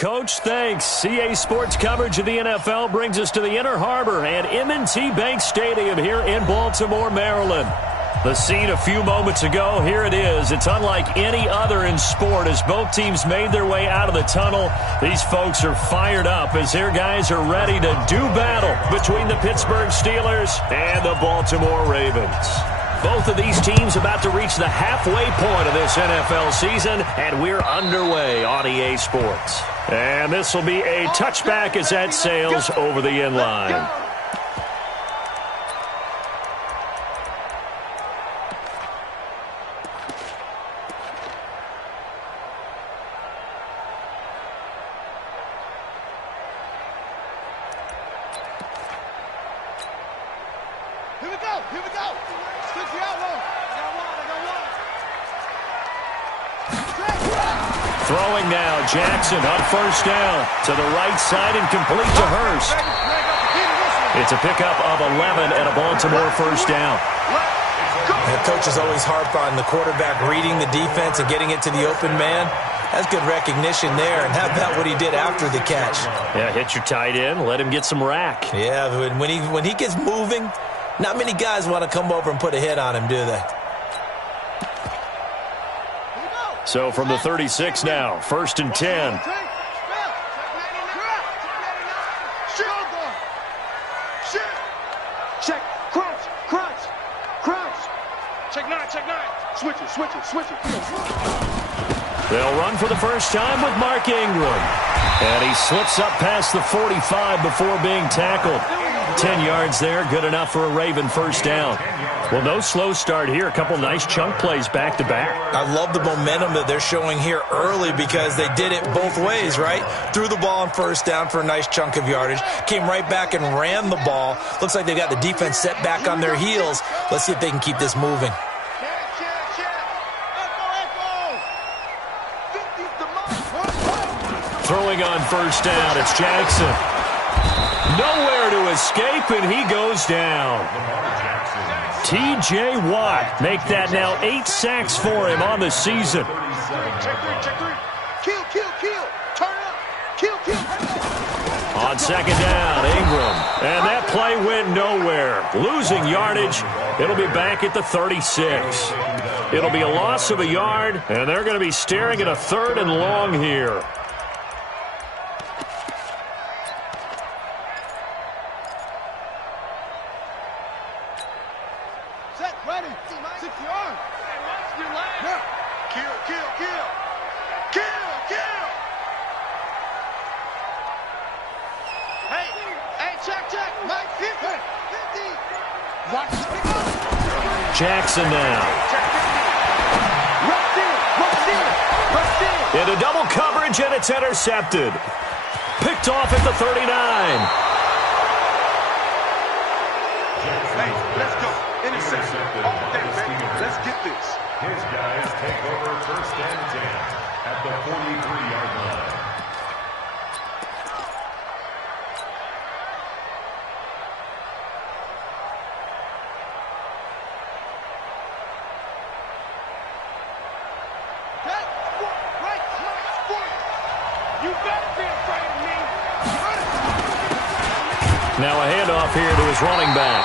Coach, thanks. CA Sports coverage of the NFL brings us to the Inner Harbor and M&T Bank Stadium here in Baltimore, Maryland. The scene a few moments ago, here it is. It's unlike any other in sport as both teams made their way out of the tunnel. These folks are fired up as their guys are ready to do battle between the Pittsburgh Steelers and the Baltimore Ravens. Both of these teams about to reach the halfway point of this NFL season, and we're underway on EA Sports. And this will be a touchback as that sails over the end line. Throwing now, Jackson on first down to the right side and complete to Hurst. It's a pickup of 11 and a Baltimore first down. The coaches always harp on the quarterback reading the defense and getting it to the open man. That's good recognition there, and how about what he did after the catch? Yeah, hit your tight end, let him get some rack. Yeah, when he gets moving, not many guys want to come over and put a hit on him, do they? So from the 36 now, 1st and 10. Check, crunch, crunch, crunch. Check nine. Switch it. They'll run for the first time with Mark Ingram. And he slips up past the 45 before being tackled. 10 yards there, good enough for a Raven first down. Well, no slow start here. A couple nice chunk plays back-to-back. I love the momentum that they're showing here early because they did it both ways, right? Threw the ball on first down for a nice chunk of yardage. Came right back and ran the ball. Looks like they got the defense set back on their heels. Let's see if they can keep this moving. Throwing on first down, it's Jackson. Nowhere to escape, and he goes down. T.J. Watt make that now 8 sacks for him on the season. Check three. Kill. Turn up. Kill. On second down, Ingram. And that play went nowhere. Losing yardage. It'll be back at the 36. It'll be a loss of a yard, and they're going to be staring at a 3rd and long here. Jackson now. Into double coverage, and it's intercepted. Picked off at the 39. Hey, let's go. Interception. Let's get this. His guys take over 1st and 10 at the 43-yard line. Now a handoff here to his running back.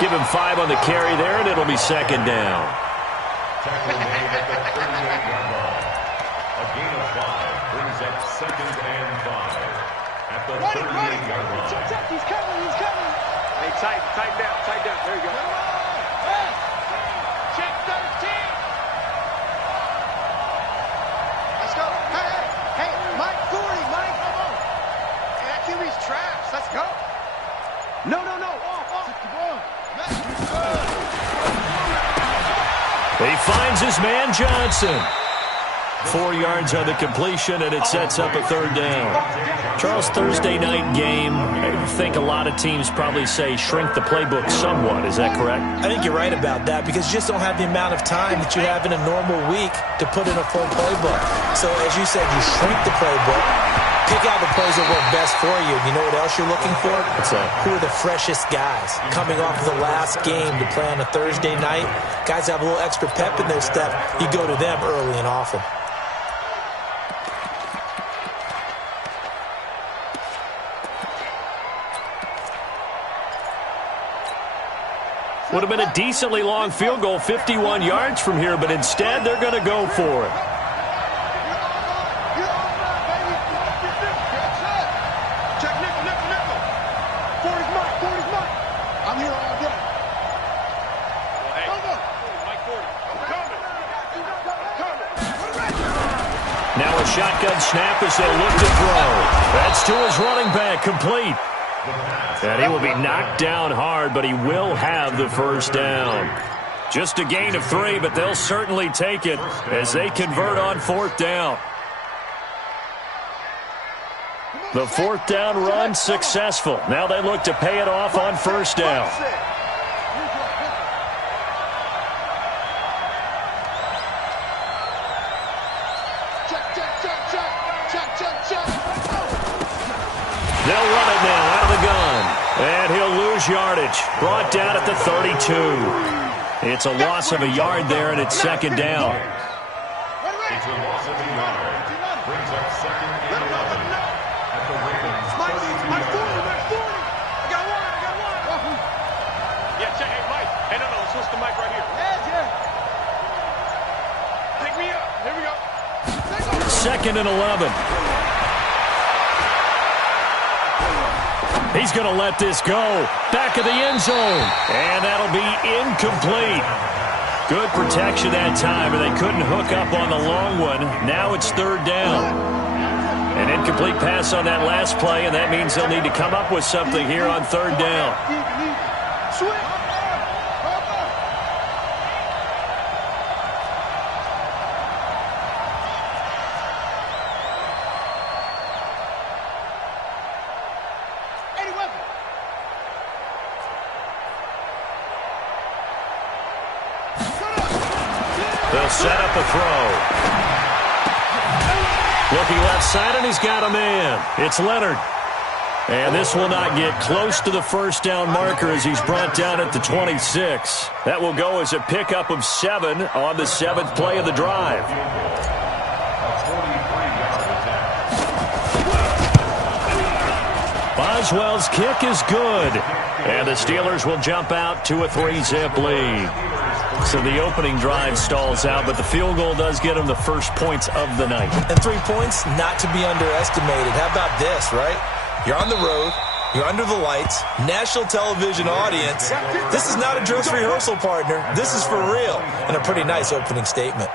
Give him 5 on the carry there, and it'll be 2nd down. Tackle made at the 38-yard line. A gain of 5 brings up 2nd and 5 at the 38-yard line. Check. He's coming. Hey, tight down. There you go. Check 13. Let's go. Hey, Mike 40, Mike. Come on. Hey, that QB's trash. Let's go. No. He finds his man Johnson. 4 yards on the completion, and it sets up a 3rd down. Charles, Thursday night game, I think a lot of teams probably say shrink the playbook somewhat. Is that correct? I think you're right about that because you just don't have the amount of time that you have in a normal week to put in a full playbook. So, as you said, you shrink the playbook, pick out the plays that work best for you. You know what else you're looking for? What's that? Who are the freshest guys coming off the last game to play on a Thursday night? Guys have a little extra pep in their step. You go to them early and often. Would have been a decently long field goal, 51 yards from here, but instead they're going to go for it. Check nickel. 40's mine. I'm here all day. Now a shotgun snap as they look to throw. That's to his running back, complete. And he will be knocked down hard, but he will have the first down. Just a gain of 3, but they'll certainly take it as they convert on 4th down. The 4th down run successful. Now they look to pay it off on 1st down. They'll run it now out of the gun. And he'll lose yardage. Brought down at the 32. It's a loss of a yard there, and it's 2nd down. It's a loss of a yard. Brings up 2nd and 11 at the Ravens' 32-yard line. I got one. Yeah, check. Hey, Mike. Hey, no, switch the mic right here. Yeah. Pick me up. Here we go. 2nd and 11. He's going to let this go. Back of the end zone. And that'll be incomplete. Good protection that time, and they couldn't hook up on the long one. Now it's 3rd down. An incomplete pass on that last play, and that means they'll need to come up with something here on 3rd down. They'll set up a throw. Looking left side, and he's got a man. It's Leonard. And this will not get close to the 1st down marker as he's brought down at the 26. That will go as a pickup of 7 on the 7th play of the drive. Boswell's kick is good. And the Steelers will jump out to a 3-zip lead. So the opening drive stalls out, but the field goal does get them the first points of the night. And 3 points, not to be underestimated. How about this, right? You're on the road. You're under the lights. National television audience. This is not a dress rehearsal, partner. This is for real. And a pretty nice opening statement.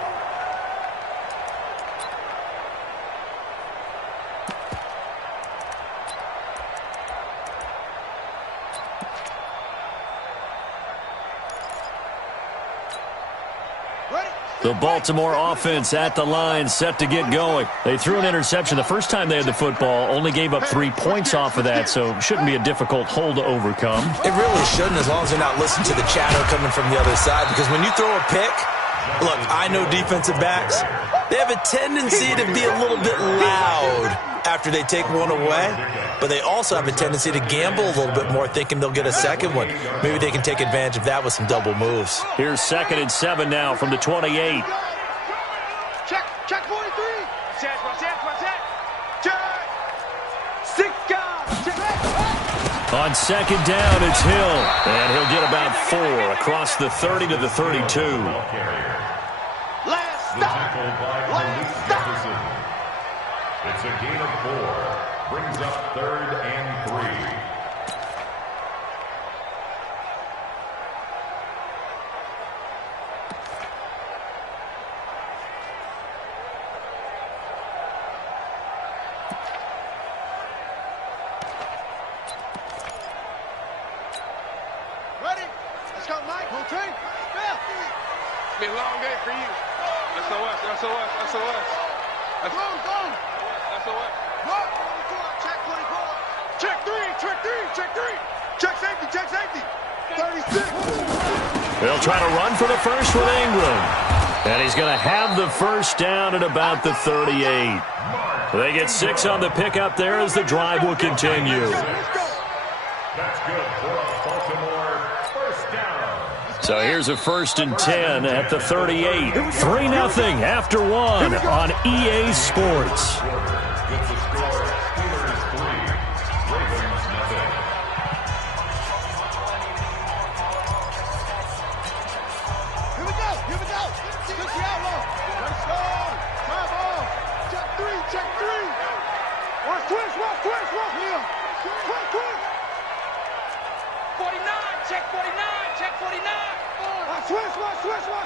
The Baltimore offense at the line, set to get going. They threw an interception the first time they had the football, only gave up 3 points off of that, so shouldn't be a difficult hole to overcome. It really shouldn't, as long as they're not listening to the chatter coming from the other side, because when you throw a pick, look, I know defensive backs, they have a tendency to be a little bit loud after they take one away, but they also have a tendency to gamble a little bit more, thinking they'll get a second one. Maybe they can take advantage of that with some double moves. Here's 2nd and 7 now from the 28. Check 43. Check. 6 guys. Check. On 2nd down, it's Hill. And he'll get about 4 across the 30 to the 32. Last The tackle by Malik Jefferson. It's a gain of 4. Brings up 3rd and 3. Ready? Let's go, Mike. Whole team. It's been a long day for you. SOS. Go. SOS. Check 24. Check 3. Check safety. 36. They'll try to run for the first with Ingram. And he's going to have the first down at about the 38. They get 6 on the pickup there as the drive will continue. That's good for a Baltimore first down. So here's a 1st and 10 at the 38. 3-0 after 1 on EA Sports. With the score, Steelers 3, Ravens nothing. Check 49.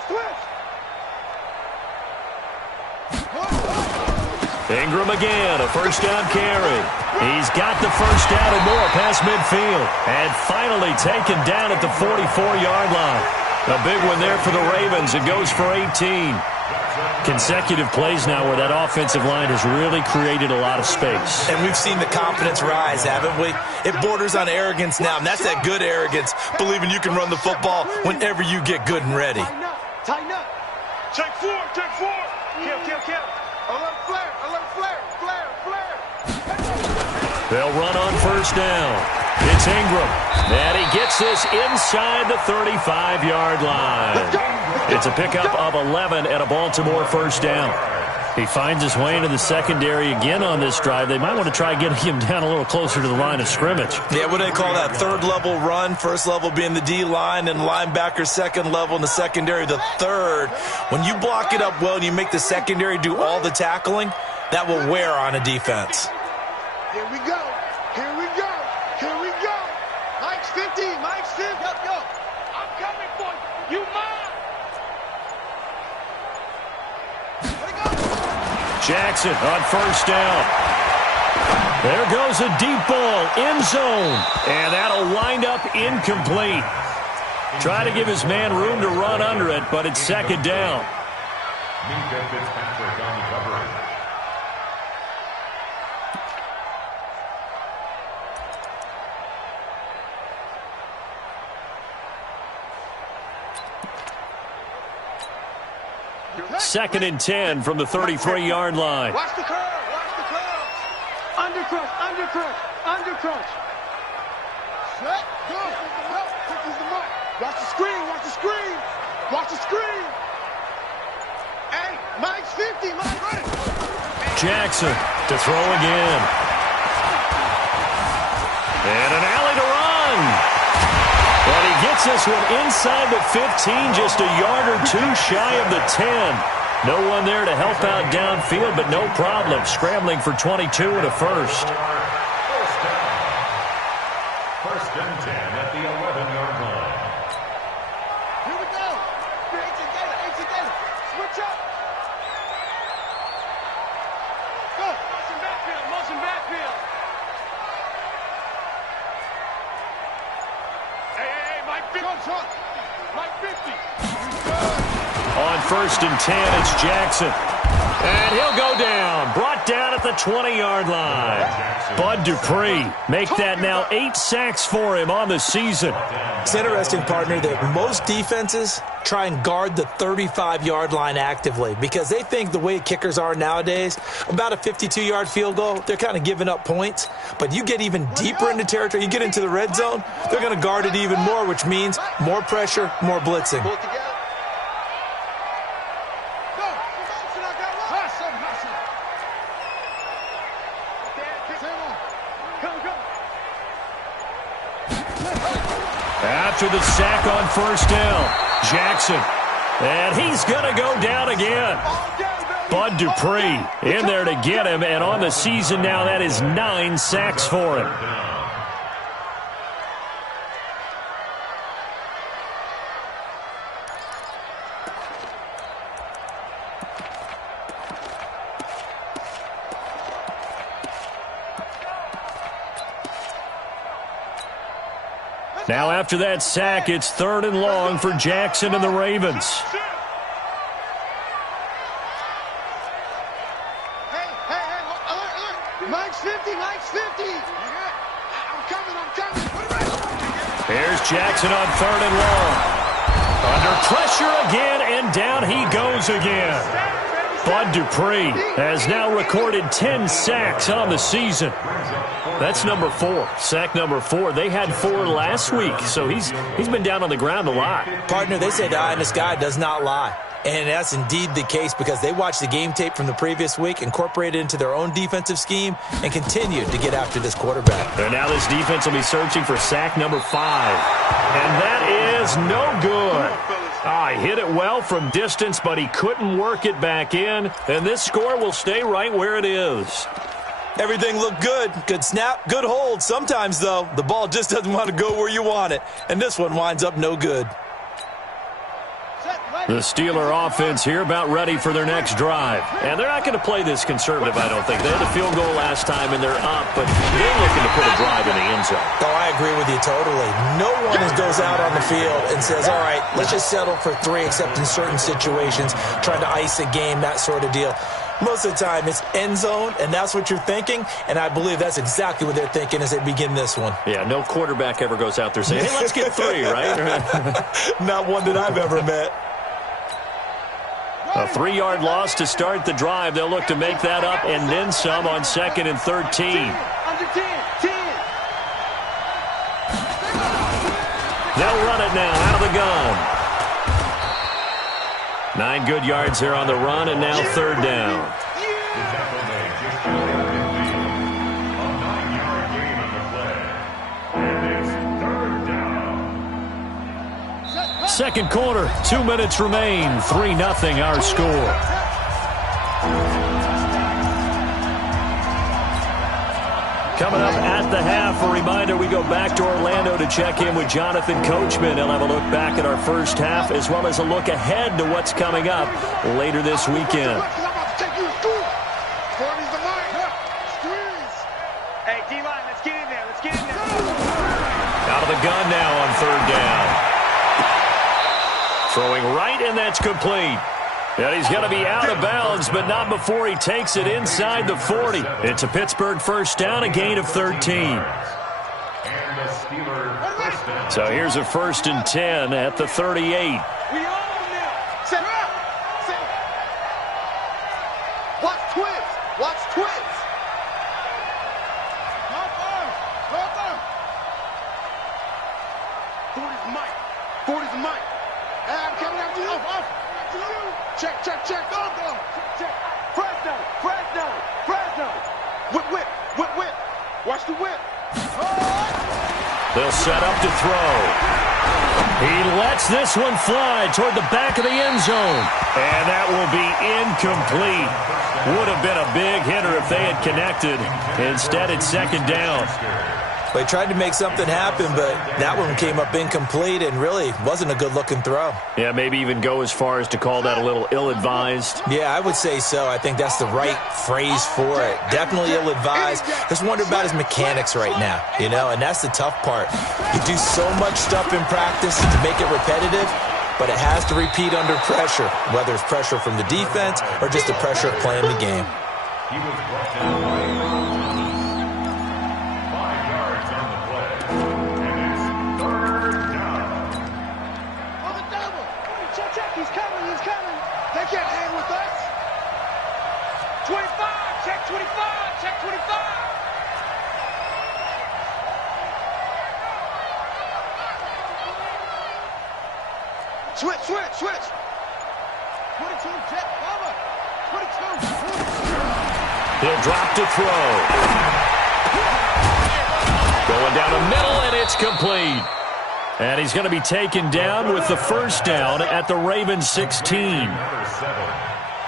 Switch. Ingram again, a first down carry. He's got the first down and more past midfield. And finally taken down at the 44-yard line. A big one there for the Ravens. It goes for 18. Consecutive plays now where that offensive line has really created a lot of space. And we've seen the confidence rise, haven't we? It borders on arrogance now, and that's that good arrogance, believing you can run the football whenever you get good and ready. Tighten up. Check 4. Kill. Alert flare. They'll run on first down. It's Ingram. And he gets this inside the 35-yard line. It's a pickup of 11 at a Baltimore first down. He finds his way into the secondary again on this drive. They might want to try getting him down a little closer to the line of scrimmage. Yeah, what do they call that? Third level run, first level being the D-line, and linebacker second level, and the secondary the third. When you block it up well and you make the secondary do all the tackling, that will wear on a defense. Here we go. Mike's 50. Yo. I'm coming for you. You mine. Jackson on first down. There goes a deep ball, end zone. And that'll wind up incomplete. Try to give his man room to run under it, but it's second down. Minka Fitzpatrick on the coverage. Second and 10 from the 33-yard line. Watch the curve. Undercrunch. Set, go. Use the mark. Watch the screen. Hey, Mike's 50. Mike running. Jackson to throw again. And an alley to run. And he gets this one inside the 15, just a yard or two shy of the 10. No one there to help out downfield, but no problem. Scrambling for 22 and a first. First and 10 at the 11-yard line. Here we go. 18 Gator. Switch up. Go. Motion backfield. Hey, Mike 50. Mike 50. On first and 10, it's Jackson. And he'll go down. Brought down at the 20-yard line. Bud Dupree make that now 8 sacks for him on the season. It's interesting, partner, that most defenses try and guard the 35-yard line actively because they think the way kickers are nowadays, about a 52-yard field goal, they're kind of giving up points. But you get even deeper into territory, you get into the red zone, they're going to guard it even more, which means more pressure, more blitzing. After the sack on first down, Jackson. And he's going to go down again. Bud Dupree in there to get him, and on the season now, that is 9 sacks for him. Now after that sack, it's 3rd and long for Jackson and the Ravens. Hey, alert. Mike's 50. I'm coming. Put it right. Here's Jackson on 3rd and long. Under pressure again, and down he goes again. Bud Dupree has now recorded 10 sacks on the season. That's number 4. Sack number 4. They had 4 last week, so he's been down on the ground a lot. Partner, they say the eye in the sky does not lie. And that's indeed the case because they watched the game tape from the previous week, incorporated it into their own defensive scheme, and continued to get after this quarterback. And now this defense will be searching for sack number 5. And that is no good. He hit it well from distance, but he couldn't work it back in. And this score will stay right where it is. Everything looked good. Good snap, good hold. Sometimes, though, the ball just doesn't want to go where you want it. And this one winds up no good. The Steeler offense here about ready for their next drive. And they're not going to play this conservative, I don't think. They had a field goal last time, and they're up, but they're looking to put a drive in the end zone. Oh, I agree with you totally. No one goes out on the field and says, all right, let's just settle for 3, except in certain situations, trying to ice a game, that sort of deal. Most of the time, it's end zone, and that's what you're thinking, and I believe that's exactly what they're thinking as they begin this one. Yeah, no quarterback ever goes out there saying, hey, let's get 3, right? Not one that I've ever met. A 3-yard loss to start the drive. They'll look to make that up and then some on 2nd and 13. Under 10. They'll run it now out of the gun. 9 good yards here on the run, and now 3rd down. Second quarter, 2 minutes remain. 3-0 our score. Coming up at the half, a reminder, we go back to Orlando to check in with Jonathan Coachman. He'll have a look back at our first half as well as a look ahead to what's coming up later this weekend. Hey, D-line, let's get in there. Out of the gun now on 3rd down. Throwing right, and that's complete. And he's going to be out of bounds, but not before he takes it inside the 40. It's a Pittsburgh first down, a gain of 13. So here's a 1st and 10 at the 38. We own them. Set up. Watch twist. Drop arm. 40's Mike. Hey, I'm coming after you. Off. Check. Go. Check. Fresno. Whip. Watch the whip. They'll set up to throw. He lets this one fly toward the back of the end zone. And that will be incomplete. Would have been a big hitter if they had connected. Instead, it's 2nd down. They tried to make something happen, but that one came up incomplete and really wasn't a good-looking throw. Yeah, maybe even go as far as to call that a little ill-advised. Yeah, I would say so. I think that's the right phrase for it. Definitely ill-advised. Just wonder about his mechanics right now, and that's the tough part. You do so much stuff in practice to make it repetitive, but it has to repeat under pressure, whether it's pressure from the defense or just the pressure of playing the game. He was brought down by 5 yards on the play. And it's 3rd down. On the double. Check. He's coming. They can't hang with us. 25. Check 25. Switch. 22, jet, cover. 22. He'll drop to throw. Going down the middle, and it's complete. And he's going to be taken down with the first down at the Ravens 16.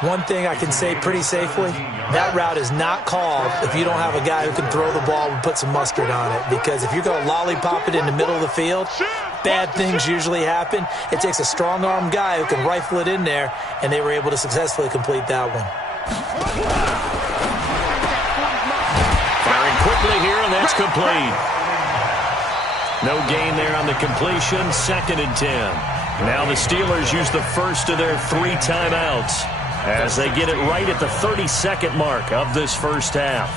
One thing I can say pretty safely, that route is not called if you don't have a guy who can throw the ball and put some mustard on it. Because if you're going to lollipop it in the middle of the field, bad things usually happen. It takes a strong-arm guy who can rifle it in there, and they were able to successfully complete that one. Firing quickly here, and that's complete. No gain there on the completion, 2nd and 10. Now the Steelers use the first of their 3 timeouts as they get it right at the 32nd mark of this first half.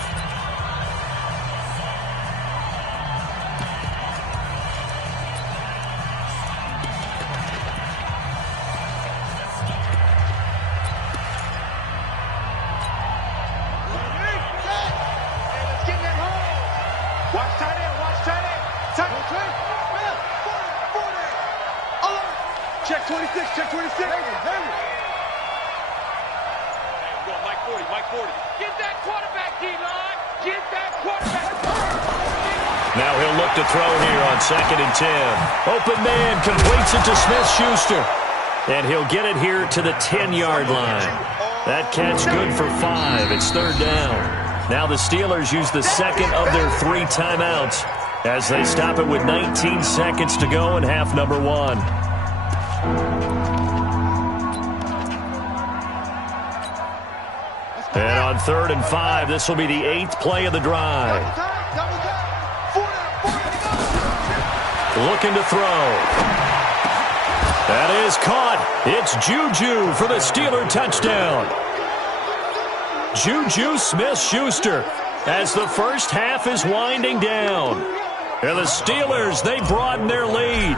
Check 26. Mike 40. Get that quarterback, D-line. Get that quarterback. Now he'll look to throw here on 2nd and 10. Open man completes it to Smith-Schuster. And he'll get it here to the 10-yard line. That catch good for 5. It's 3rd down. Now the Steelers use the second of their 3 timeouts as they stop it with 19 seconds to go in half number 1. And on 3rd and 5, this will be the 8th play of the drive. Looking to throw. That is caught. It's Juju for the Steeler touchdown. Juju Smith-Schuster as the first half is winding down. And the Steelers, they broaden their lead.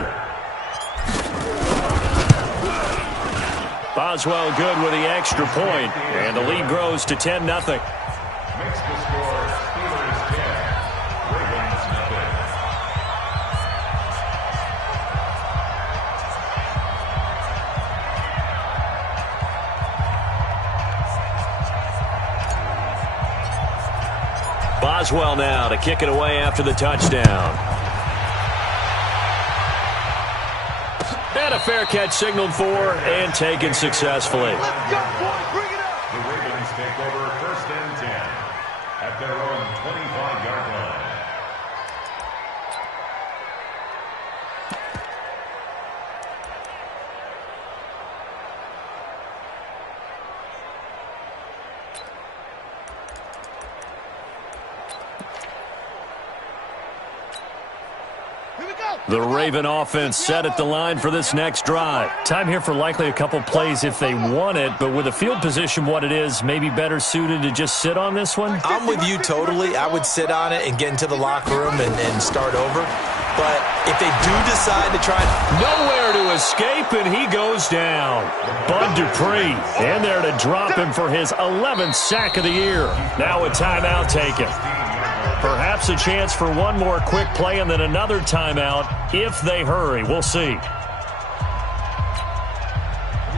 Boswell good with the extra point, and the lead grows to 10-0. Makes the score Steelers 10, Ravens nothing. Boswell now to kick it away after the touchdown. And a fair catch signaled for and taken successfully. Let's go, boys. Bring it up. The Ravens take over 1st and 10 at their own 25-yard line. The Raven offense set at the line for this next drive. Time here for likely a couple plays if they want it, but with the field position what it is, maybe better suited to just sit on this one? I'm with you totally. I would sit on it and get into the locker room and start over. But if they do decide to try... Nowhere to escape, and he goes down. Bud Dupree in there to drop him for his 11th sack of the year. Now a timeout taken. Perhaps a chance for one more quick play and then another timeout if they hurry. We'll see.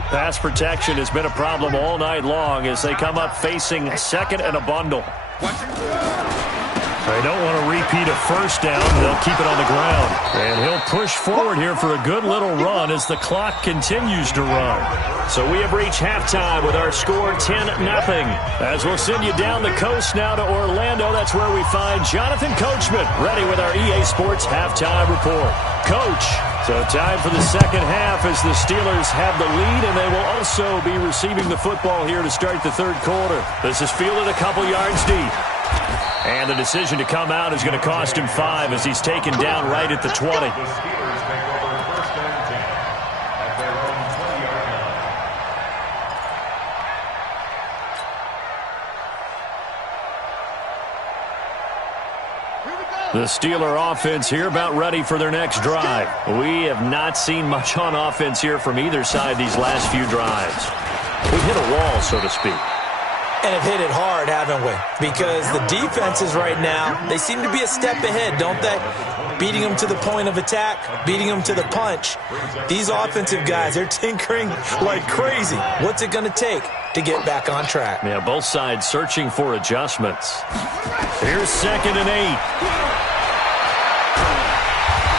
Pass protection has been a problem all night long as they come up facing 2nd and a bundle. They don't want to repeat a first down. They'll keep it on the ground. And he'll push forward here for a good little run as the clock continues to run. So we have reached halftime with our score 10-0. As we'll send you down the coast now to Orlando, that's where we find Jonathan Coachman ready with our EA Sports halftime report. Coach, so time for the second half as the Steelers have the lead, and they will also be receiving the football here to start the 3rd quarter. This is fielded a couple yards deep. And the decision to come out is going to cost him 5 as he's taken down right at the 20. The Steelers take over 1st and 10 at their own 20-yard line. The Steeler offense here about ready for their next drive. We have not seen much on offense here from either side these last few drives. We've hit a wall, so to speak. And have hit it hard, haven't we? Because the defenses right now, they seem to be a step ahead, don't they? Beating them to the point of attack, beating them to the punch. These offensive guys, they're tinkering like crazy. What's it going to take to get back on track? Yeah, both sides searching for adjustments. Here's 2nd and 8.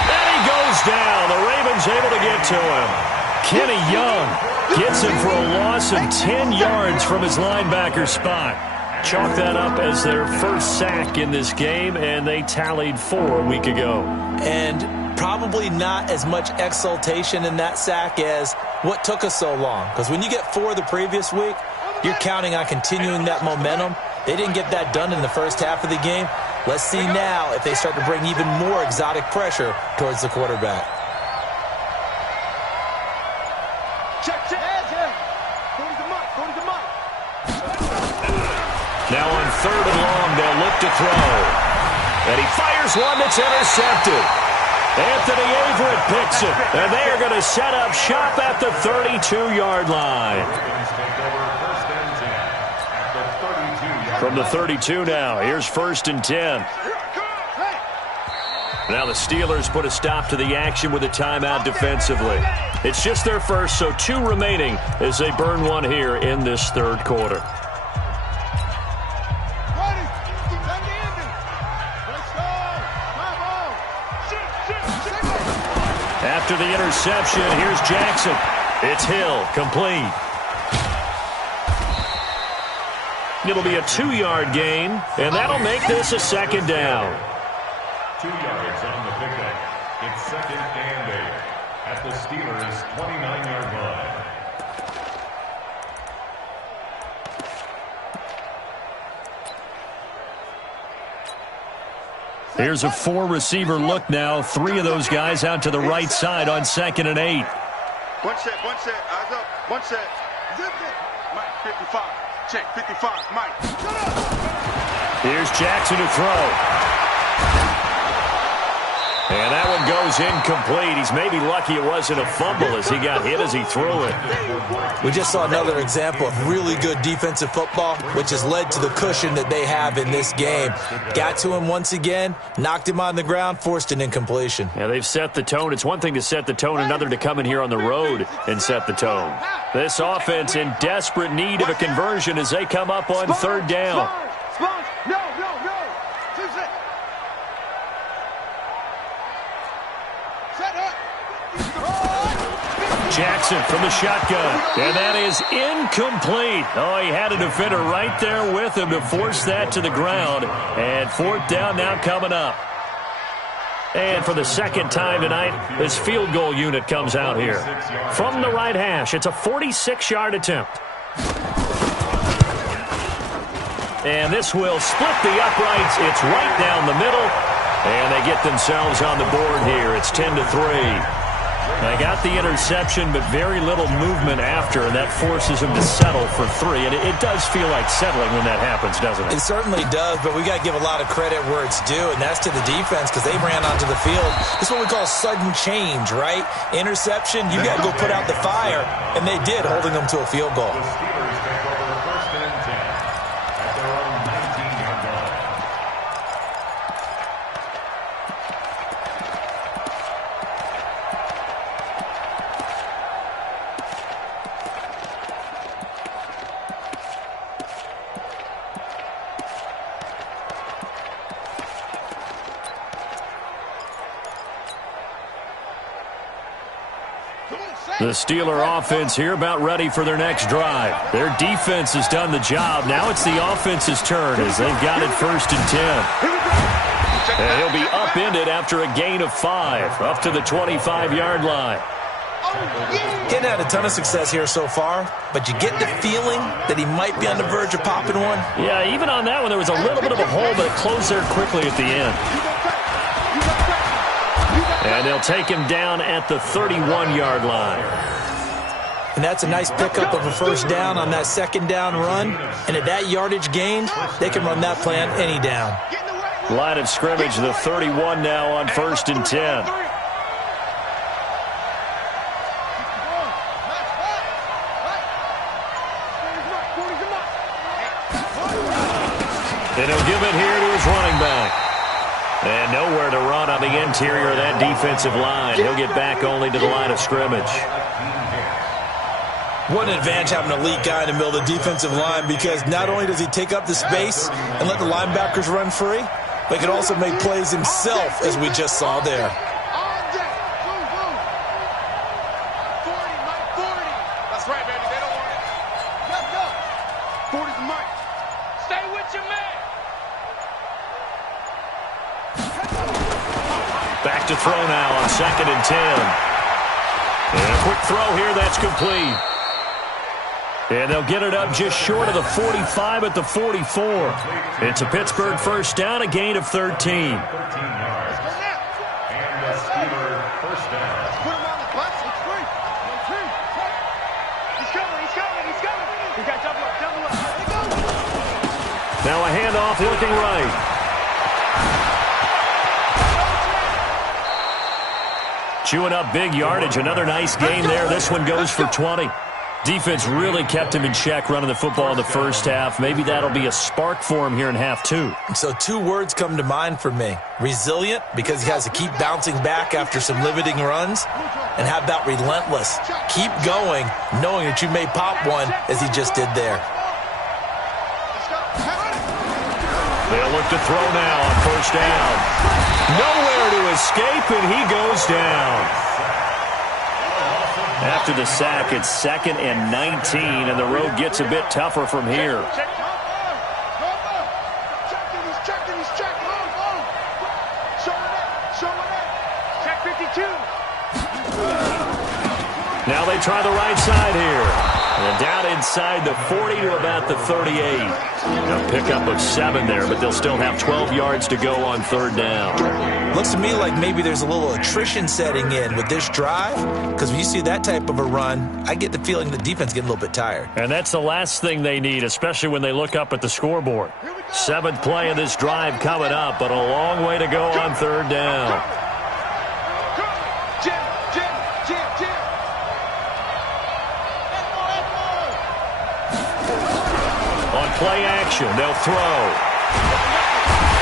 And he goes down. The Ravens able to get to him. Kenny Young gets him for a loss of 10 yards from his linebacker spot. Chalk that up as their first sack in this game, and they tallied 4 a week ago. And probably not as much exultation in that sack as what took us so long. Because when you get 4 the previous week, you're counting on continuing that momentum. They didn't get that done in the first half of the game. Let's see now if they start to bring even more exotic pressure towards the quarterback. Now on 3rd and long, they'll look to throw. And he fires one that's intercepted. Anthony Averett picks it. And they are going to set up shop at the 32-yard line. From the 32 now, here's 1st and 10. Now the Steelers put a stop to the action with a timeout defensively. It's just their first, so 2 remaining as they burn one here in this 3rd quarter. After the interception, here's Jackson. It's Hill, complete. It'll be a 2-yard gain, and that'll make this a second down. 2 yards on the pickup. It's second and 8 at the Steelers' 29-yard line. Here's a 4-receiver look now. 3 of those guys out to the right side on 2nd and 8. One set, eyes up, one set. Mike, 55, check, 55, Mike. Here's Jackson to throw. And that one goes incomplete. He's maybe lucky it wasn't a fumble as he got hit as he threw it. We just saw another example of really good defensive football, which has led to the cushion that they have in this game. Got to him once again, knocked him on the ground, forced an incompletion. Yeah, they've set the tone. It's one thing to set the tone, another to come in here on the road and set the tone. This offense in desperate need of a conversion as they come up on 3rd down. No. Jackson from the shotgun, and that is incomplete. Oh, he had a defender right there with him to force that to the ground, and 4th down now coming up. And for the second time tonight, this field goal unit comes out here. From the right hash, it's a 46-yard attempt. And this will split the uprights. It's right down the middle, and they get themselves on the board here. It's 10-3. They got the interception, but very little movement after, and that forces them to settle for 3. And it does feel like settling when that happens, doesn't it? It certainly does, but we got to give a lot of credit where it's due, and that's to the defense because they ran onto the field. This is what we call sudden change, right? Interception, you got to go put out the fire, and they did, holding them to a field goal. The Steelers take over 1st and 10 at their own 19-yard line. The Steeler offense here about ready for their next drive. Their defense has done the job. Now it's the offense's turn as they've got it 1st and 10. And he'll be upended after a gain of 5, up to the 25-yard line. Hadn't had a ton of success here so far, but you get the feeling that he might be on the verge of popping one. Yeah, even on that one, there was a little bit of a hole, but it closed there quickly at the end. And they'll take him down at the 31-yard line. And that's a nice pickup of a 1st down on that 2nd down run. And at that yardage gain, they can run that plan any down. Line of scrimmage, the 31 now on 1st and 10. And he'll give it here to his running back. And nowhere to run on the interior of that defensive line. He'll get back only to the line of scrimmage. What an advantage having an elite guy in the middle of the defensive line, because not only does he take up the space and let the linebackers run free, but he can also make plays himself, as we just saw there. That's right, baby. They don't want it. Let's go. 40's Mike. Stay with your man. Back to throw now on 2nd and 10. And a quick throw here, that's complete. And they'll get it up just short of the 45 at the 44. It's a Pittsburgh 1st down, a gain of 13. 13 yards. And the Steeler 1st down. Put him on the bus. It's free. He's coming. He's got double up. Now a handoff looking right. Chewing up big yardage. Another nice gain there. This one goes for 20. Defense really kept him in check running the football in the 1st half. Maybe that'll be a spark for him here in half 2. So 2 words come to mind for me. Resilient, because he has to keep bouncing back after some limiting runs. And how about relentless? Keep going, knowing that you may pop one, as he just did there. They'll look to throw now on 1st down. Nowhere to escape, and he goes down. After the sack, it's 2nd and 19, and the road gets a bit tougher from here. He's check. Show it. Check 52. Now they try the right side here. And down inside the 40 to about the 38. A pickup of 7 there, but they'll still have 12 yards to go on third down. Looks to me like maybe there's a little attrition setting in with this drive, because when you see that type of a run, I get the feeling the defense getting a little bit tired. And that's the last thing they need, especially when they look up at the scoreboard. 7th play of this drive coming up, but a long way to go on third down. Jim. On play action, they'll throw.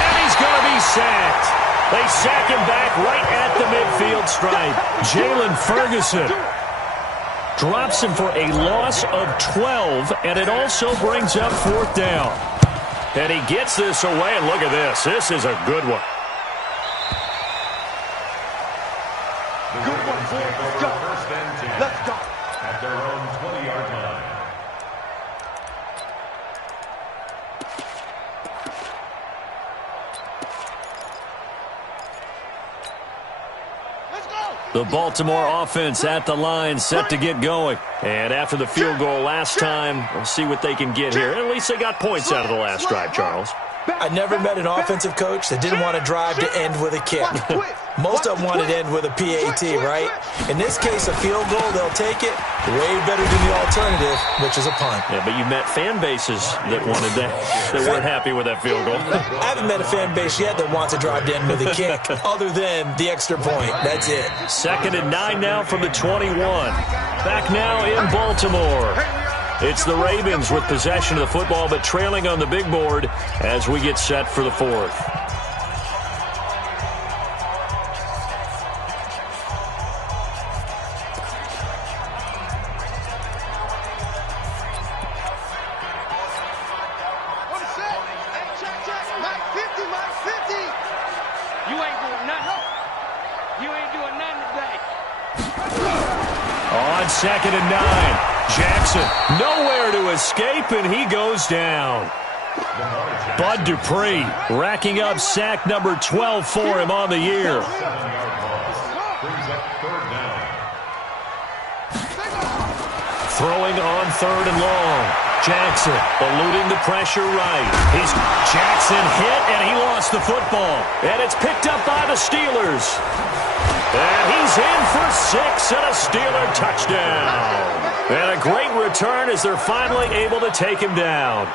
And he's going to be sacked. They sack him back right at the midfield stripe. Jalen Ferguson drops him for a loss of 12, and it also brings up 4th down. And he gets this away, and look at this. This is a good one. Good one, boys. Let's go. First and 10. Let's go. At their own 20-yard line. The Baltimore offense at the line, set to get going. And after the field goal last time, we'll see what they can get here. At least they got points out of the last drive, Charles. I never met an offensive coach that didn't want to drive to end with a kick. Most of them wanted to end with a PAT, right? In this case, a field goal, they'll take it. Way better than the alternative, which is a punt. Yeah, but you met fan bases that wanted that, that weren't happy with that field goal. I haven't met a fan base yet that wants to drive to end with a kick, other than the extra point. That's it. 2nd and 9 now from the 21. Back now in Baltimore. It's the Ravens with possession of the football, but trailing on the big board as we get set for the 4th. On 2nd and 9. Jackson, nowhere to escape, and he goes down. Bud Dupree racking up sack number 12 for him on the year. Throwing on 3rd and long. Jackson eluding the pressure right. Jackson hit, and he lost the football. And it's picked up by the Steelers. And he's in for 6 and a Steeler touchdown. And a great return as they're finally able to take him down.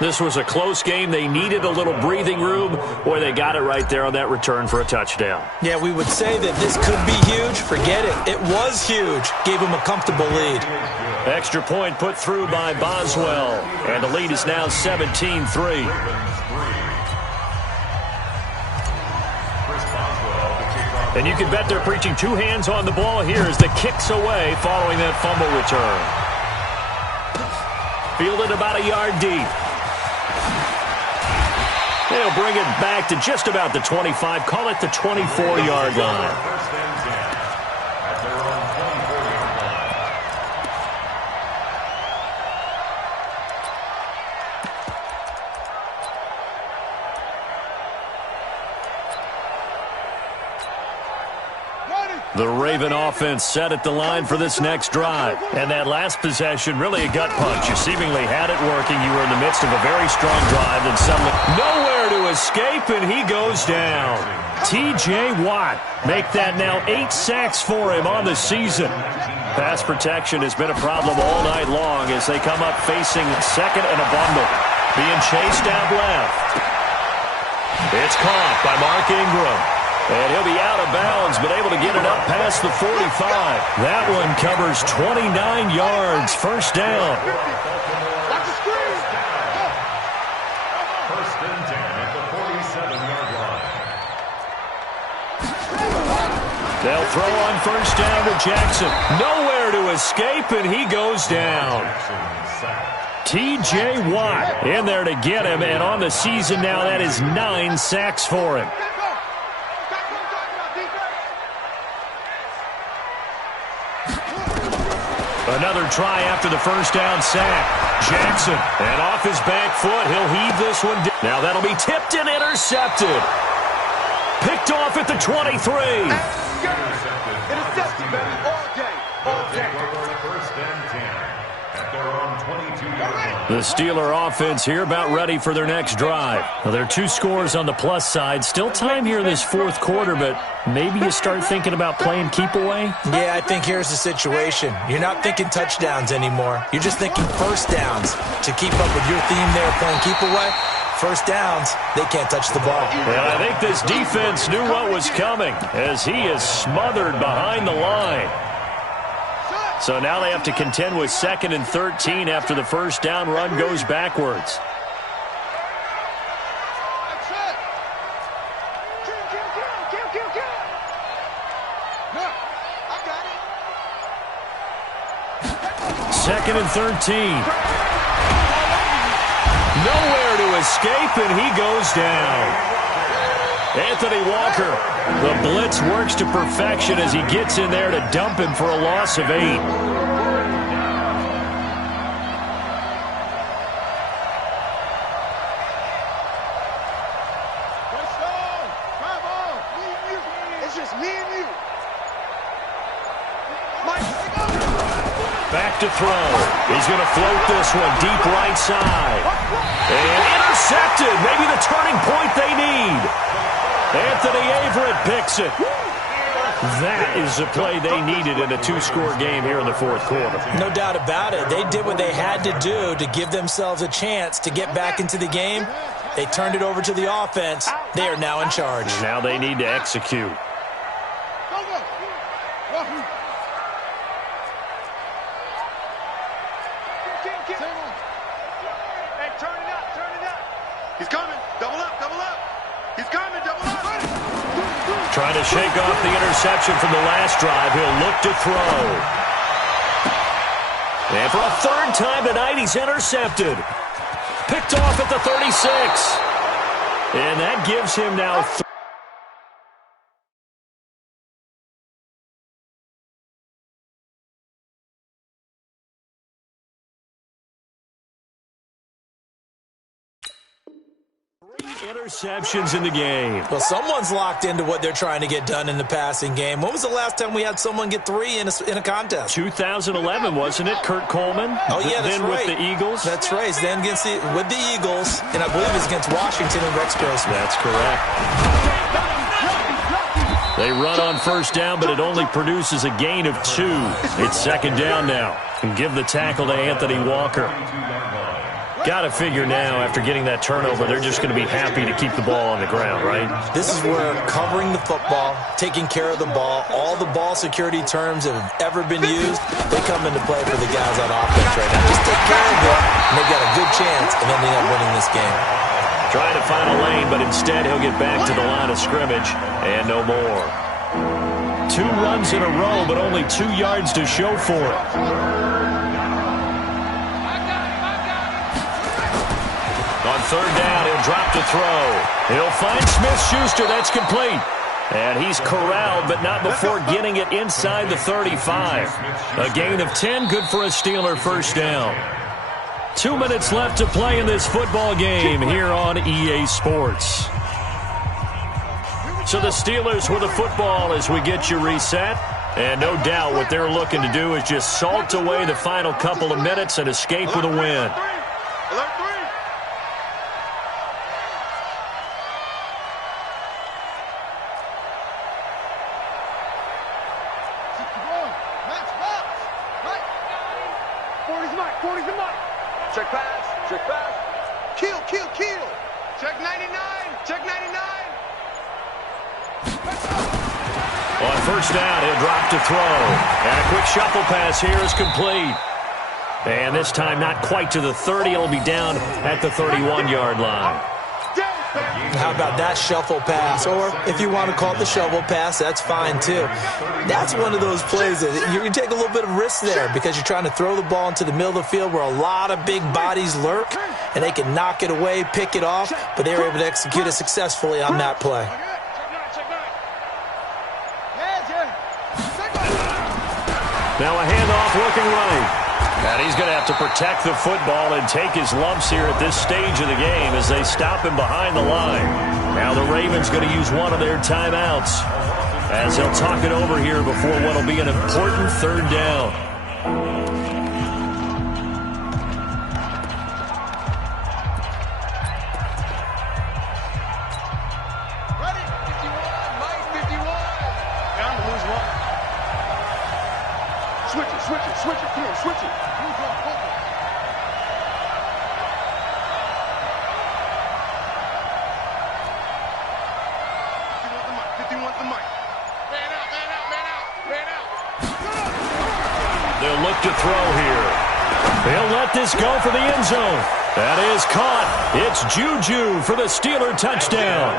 This was a close game. They needed a little breathing room. Boy, they got it right there on that return for a touchdown. Yeah, we would say that this could be huge. Forget it. It was huge. Gave him a comfortable lead. Extra point put through by Boswell. And the lead is now 17-3. And you can bet they're preaching 2 hands on the ball here as the kick's away following that fumble return. Fielded about a yard deep. They'll bring it back to just about the 25. Call it the 24-yard line. First and 10. At their own 24-yard line. The Raven offense set at the line for this next drive. And that last possession, really a gut punch. You seemingly had it working. You were in the midst of a very strong drive. Then suddenly, nowhere to escape, and he goes down. T.J. Watt make that now 8 sacks for him on the season. Pass protection has been a problem all night long as they come up facing 2nd and a bundle. Being chased out left. It's caught by Mark Ingram. And he'll be out of bounds, but able to get it up past the 45. That one covers 29 yards. First down. First and 10 at the 47-yard line. They'll throw on first down to Jackson. Nowhere to escape, and he goes down. T.J. Watt in there to get him, and on the season now, that is 9 sacks for him. Another try after the first down sack. Jackson, and off his back foot, he'll heave this one. Now that'll be tipped and intercepted. Picked off at the 23. Intercepted, baby. All day. All day. First and 10 at their own 22-yard line. The Steeler offense here about ready for their next drive. Well, there are 2 scores on the plus side. Still time here in this fourth quarter, but maybe you start thinking about playing keep away? Yeah, I think here's the situation. You're not thinking touchdowns anymore. You're just thinking first downs. To keep up with your theme there, playing keep away, first downs, they can't touch the ball. And I think this defense knew what was coming as he is smothered behind the line. So now they have to contend with 2nd and 13 after the first down run goes backwards. Second and 13. Nowhere to escape, and he goes down. Anthony Walker, the blitz works to perfection as he gets in there to dump him for a loss of 8. It's just me and you. Back to throw. He's going to float this one deep right side. And intercepted. Maybe the turning point they need. Anthony Averett picks it. That is the play they needed in a 2-score game here in the fourth quarter. No doubt about it. They did what they had to do to give themselves a chance to get back into the game. They turned it over to the offense. They are now in charge. Now they need to execute. Hey, turn it up, turn it up. He's coming. Double up, double up. He's coming, double up. Trying to shake off the interception from the last drive. He'll look to throw. And for a 3rd time tonight, he's intercepted. Picked off at the 36. And that gives him now 3. Interceptions in the game. Well, someone's locked into what they're trying to get done in the passing game. When was the last time we had someone get 3 in a contest? 2011, wasn't it? Kurt Coleman? Oh, yeah, that's then right. with the Eagles? That's right. Then with the Eagles, and I believe it's against Washington and Rex Grossman. That's correct. They run on first down, but it only produces a gain of 2. It's 2nd down now. And give the tackle to Anthony Walker. Got to figure now, after getting that turnover, they're just going to be happy to keep the ball on the ground, right? This is where covering the football, taking care of the ball, all the ball security terms that have ever been used, they come into play for the guys on offense right now. Just take care of it, and they've got a good chance of ending up winning this game. Trying to find a lane, but instead he'll get back to the line of scrimmage, and no more. 2 runs in a row, but only 2 yards to show for it. On 3rd down, he'll drop to throw. He'll find Smith-Schuster. That's complete. And he's corralled, but not before getting it inside the 35. A gain of 10, good for a Steeler first down. 2 minutes left to play in this football game here on EA Sports. So the Steelers with the football as we get you reset. And no doubt what they're looking to do is just salt away the final couple of minutes and escape with a win. Check pass, check pass. Kill, kill, kill. Check 99, check 99. On first down, he'll drop to throw. And a quick shuffle pass here is complete. And this time not quite to the 30. It'll be down at the 31-yard line. How about that shuffle pass? Or if you want to call it the shovel pass, that's fine too. That's one of those plays that you can take a little bit of risk there because you're trying to throw the ball into the middle of the field where a lot of big bodies lurk, and they can knock it away, pick it off, but they were able to execute it successfully on that play. Now a handoff looking right. And he's going to have to protect the football and take his lumps here at this stage of the game as they stop him behind the line. Now the Ravens going to use one of their timeouts as they'll talk it over here before what will be an important third down. Ready? 51, Mike, 51. Down to lose one. Switch it, come on, switch it. Lose one, focus. 51 to Mike. Man out. They'll look to throw here. They'll let this go for the end zone. That is caught. It's Juju for the Steeler touchdown.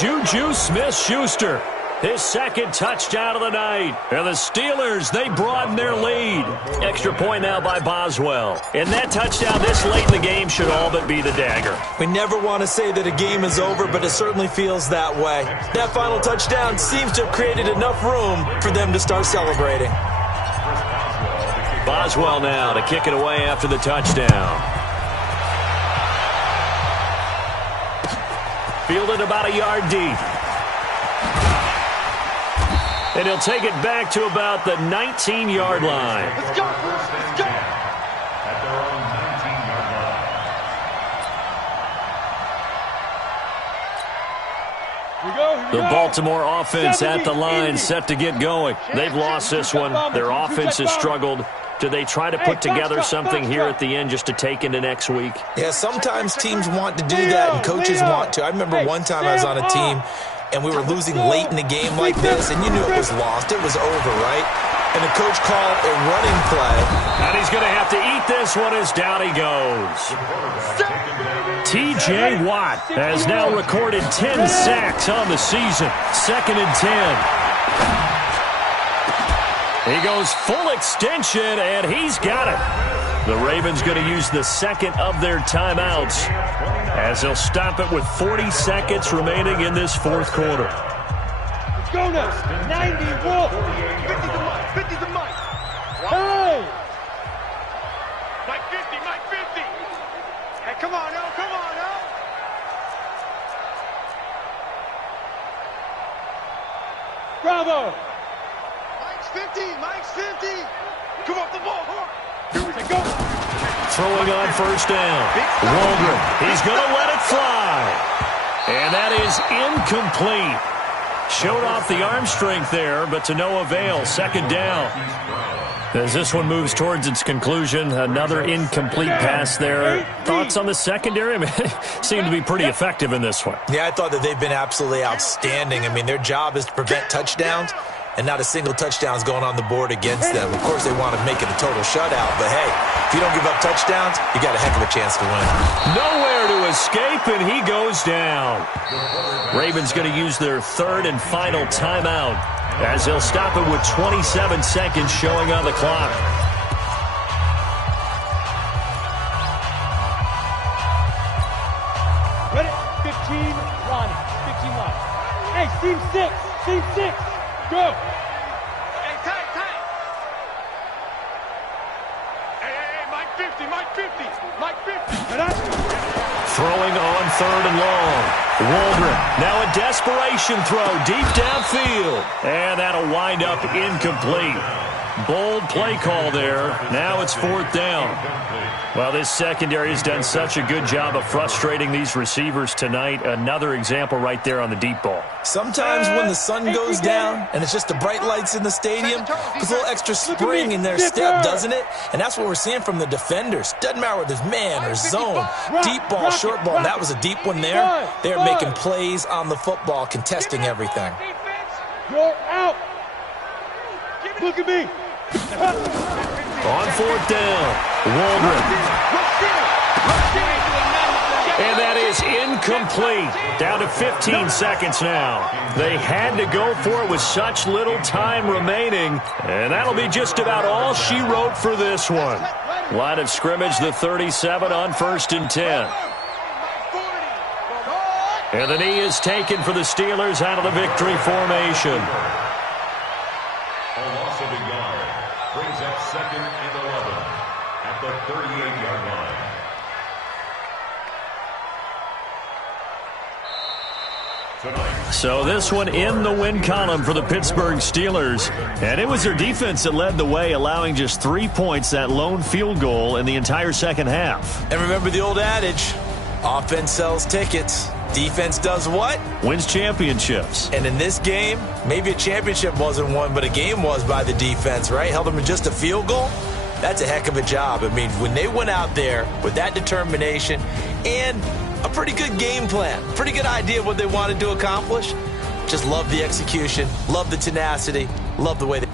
Juju Smith-Schuster. His second touchdown of the night. And the Steelers, they broaden their lead. Extra point now by Boswell. And that touchdown this late in the game should all but be the dagger. We never want to say that a game is over, but it certainly feels that way. That final touchdown seems to have created enough room for them to start celebrating. Boswell now to kick it away after the touchdown. Fielded about a yard deep. And he'll take it back to about the 19-yard line. Let's go. At their own 19-yard line. The Baltimore offense at the line set to get going. They've lost this one. Their offense has struggled. Do they try to put together something here at the end just to take into next week? Yeah, sometimes teams want to do that and coaches want to. I remember one time I was on a team and we were losing late in the game like this, and you knew it was lost. It was over, right? And the coach called a running play. And he's going to have to eat this one as down he goes. T.J. Watt has now recorded 10 sacks on the season. 2nd and 10. He goes full extension, and he's got it. The Ravens going to use the second of their timeouts as they'll stop it with 40 seconds remaining in this fourth quarter. Let's go now. 90, roll. 50 to Mike. Hey! Mike 50. Hey, come on, now. Bravo. Mike's 50. Come off the ball, hard. Here we go. Throwing on first down. Waldron, he's going to let it fly. And that is incomplete. Showed off the arm strength there, but to no avail. 2nd down. As this one moves towards its conclusion, another incomplete pass there. Thoughts on the secondary? I mean, seem to be pretty effective in this one. Yeah, I thought that they've been absolutely outstanding. I mean, their job is to prevent touchdowns, and not a single touchdown is going on the board against them. Of course, they want to make it a total shutout, but hey, if you don't give up touchdowns, you got a heck of a chance to win. Nowhere to escape, and he goes down. Ravens going to use their third and final timeout as they'll stop it with 27 seconds showing on the clock. Ready? 15 line. Hey, team 6. Go. Hey, tight. Hey, Mike 50. Throwing on 3rd and long. Waldron, now a desperation throw deep downfield. And that'll wind up incomplete. Bold play call there. Now it's 4th down. Well, this secondary has done such a good job of frustrating these receivers tonight. Another example right there on the deep ball. Sometimes when the sun goes down and it's just the bright lights in the stadium, there's a little extra spring in their step, doesn't it? And that's what we're seeing from the defenders. Doesn't matter whether it's man or zone, deep ball, short ball. And that was a deep one there. They're making plays on the football, contesting everything. You're out. Look at me. On 4th down, Waldron. And that is incomplete. Down to 15 seconds now. They had to go for it with such little time remaining. And that'll be just about all she wrote for this one. Line of scrimmage, the 37 on 1st and 10. And the knee is taken for the Steelers out of the victory formation. A loss of up second and 11 at the 38-yard line. So this one in the win column for the Pittsburgh Steelers. And it was their defense that led the way, allowing just 3 points, that lone field goal in the entire second half. And remember the old adage, offense sells tickets. Defense does what? Wins championships. And in this game, maybe a championship wasn't won, but a game was by the defense, right? Held them to just a field goal. That's a heck of a job. I mean, when they went out there with that determination and a pretty good game plan, pretty good idea of what they wanted to accomplish, just love the execution, love the tenacity, love the way they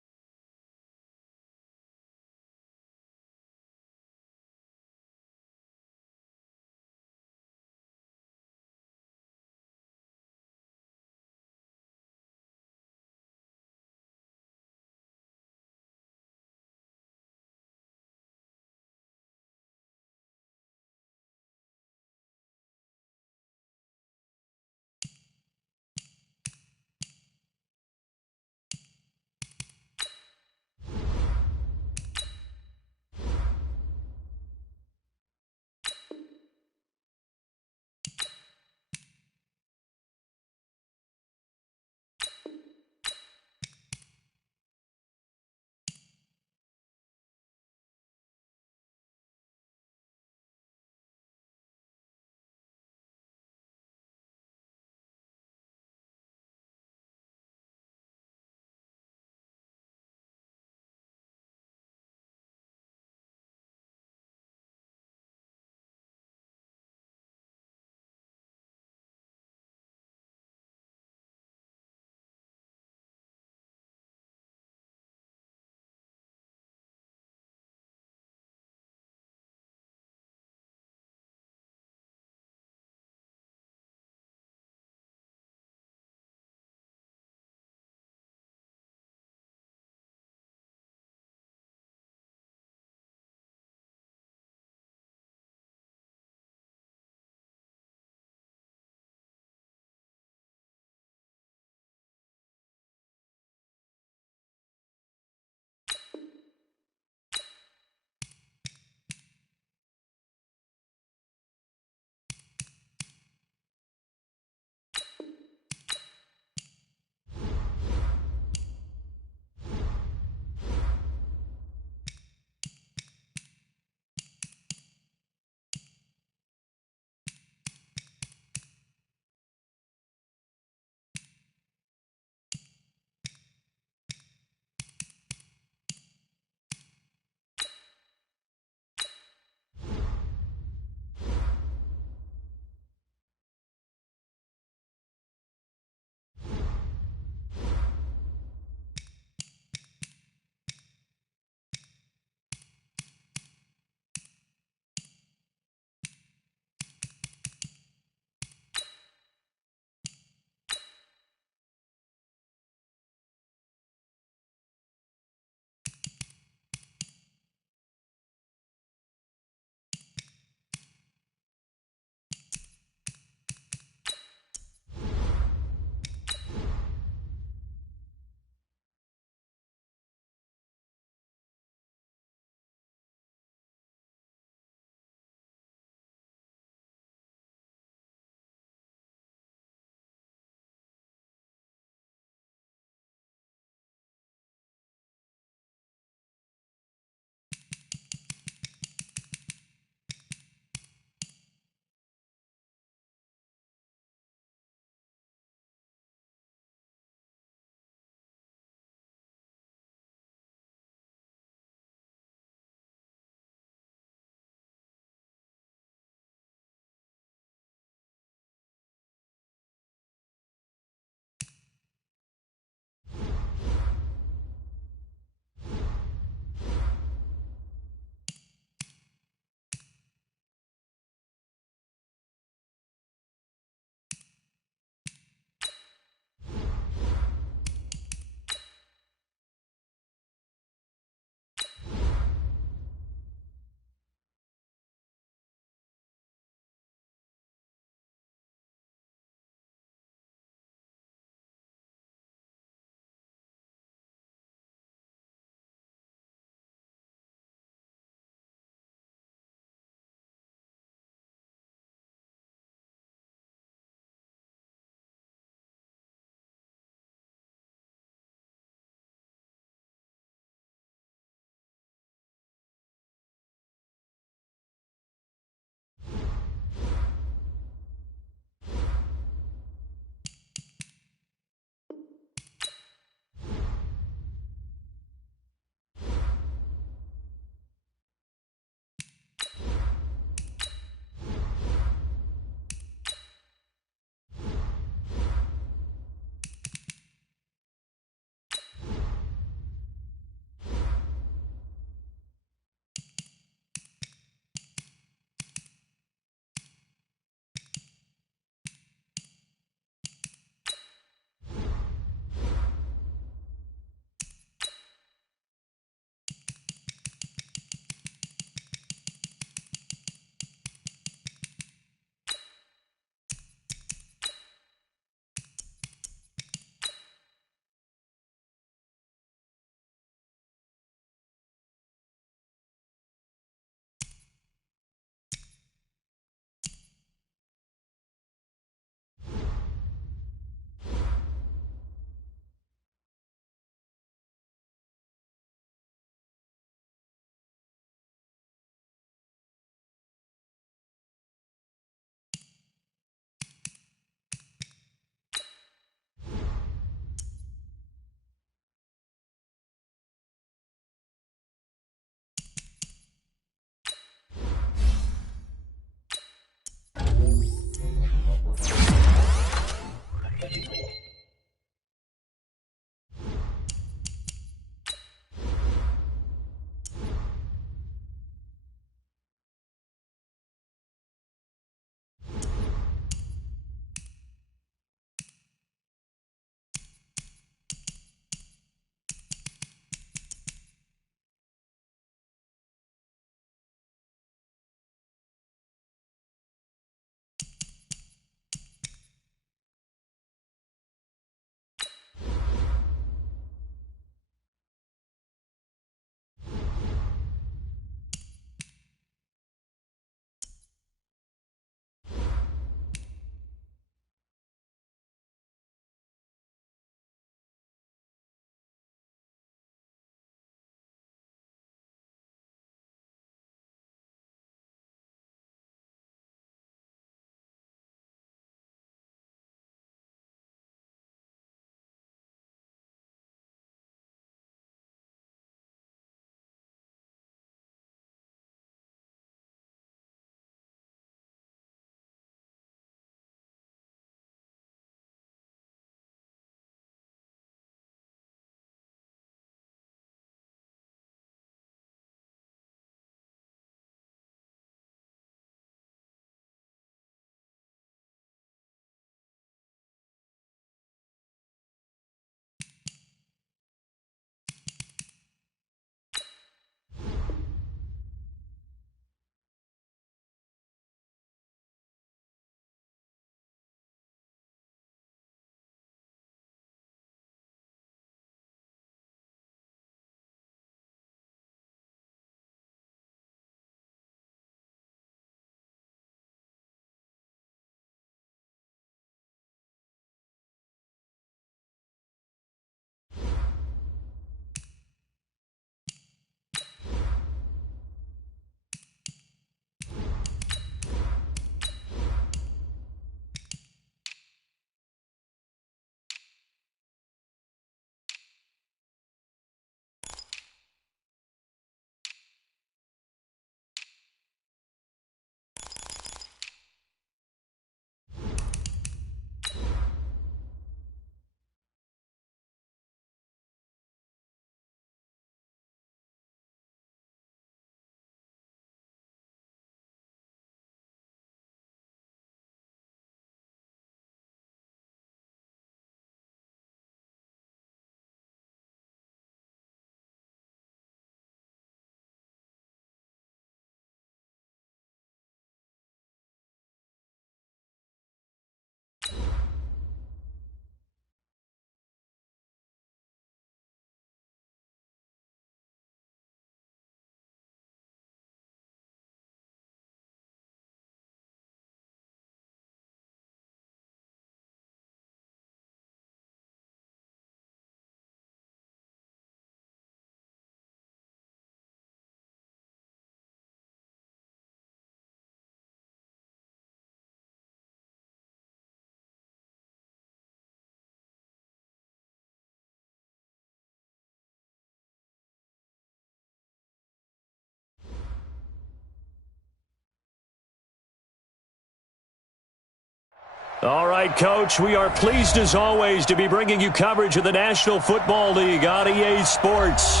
All right, Coach, we are pleased as always to be bringing you coverage of the National Football League on EA Sports.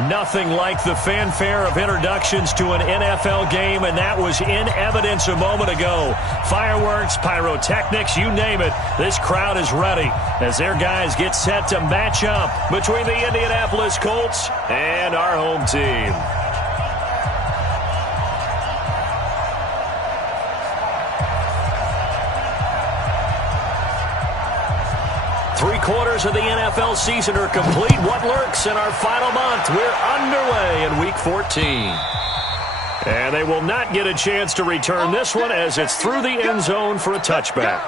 Nothing like the fanfare of introductions to an NFL game, and that was in evidence a moment ago. Fireworks, pyrotechnics, you name it. This crowd is ready as their guys get set to match up between the Indianapolis Colts and our home team. Three-quarters of the NFL season are complete. What lurks in our final month? We're underway in Week 14. And they will not get a chance to return this one as it's through the end zone for a touchback.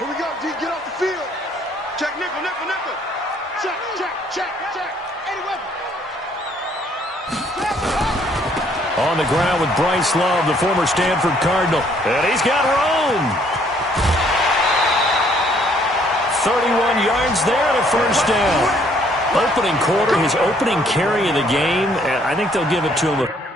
Here we go, D. Get off the field. Check, nickel, nickel, nickel. Check, check, check, check. 81. On the ground with Bryce Love, the former Stanford Cardinal. And he's got room. 31 yards there and a first down. Opening quarter, his opening carry of the game, and I think they'll give it to him.